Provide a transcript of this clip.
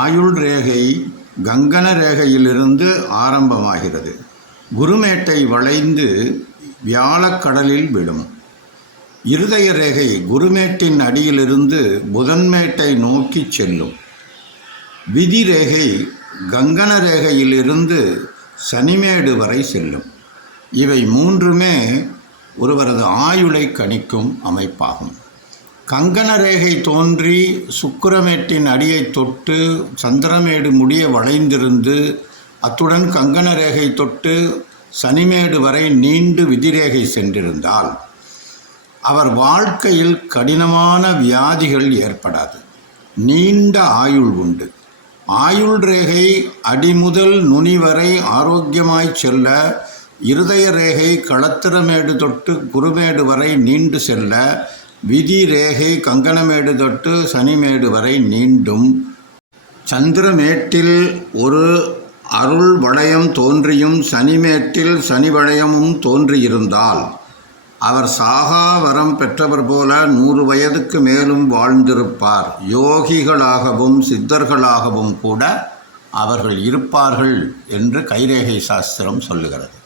ஆயுள் ரேகை கங்கண ரேகையிலிருந்து ஆரம்பமாகிறது. குருமேட்டை வளைந்து வியாழக்கடலில் விடும். இருதய ரேகை குருமேட்டின் அடியிலிருந்து புதன்மேட்டை நோக்கி செல்லும். விதி ரேகை கங்கண ரேகையிலிருந்து சனிமேடு வரை செல்லும். இவை மூன்றுமே ஒருவரது ஆயுளை கணிக்கும் அமைப்பாகும். கங்கண ரேகை தோன்றி சுக்கிரமேட்டின் அடியை தொட்டு சந்திரமேடு முடிய வளைந்திருந்து அத்துடன் கங்கண ரேகை தொட்டு சனிமேடு வரை நீண்டு விதிரேகை சென்றிருந்தால் அவர் வாழ்க்கையில் கடினமான வியாதிகள் ஏற்படாது. நீண்ட ஆயுள் உண்டு. ஆயுள் ரேகை அடிமுதல் நுனி வரை ஆரோக்கியமாய் செல்ல, இருதய ரேகை களத்திரமேடு தொட்டு குருமேடு வரை நீண்டு செல்ல, விதி ரேகை கங்கணமேடு தொட்டு சனிமேடு வரை நீண்டும், சந்திரமேட்டில் ஒரு அருள் வளையம் தோன்றியும் சனிமேட்டில் சனி வளையமும் தோன்றியிருந்தால் அவர் சாகா வரம் பெற்றவர் போல 100 வயதுக்கு மேலும் வாழ்ந்திருப்பார். யோகிகளாகவும் சித்தர்களாகவும் கூட அவர்கள் இருப்பார்கள் என்று கைரேகை சாஸ்திரம் சொல்லுகிறது.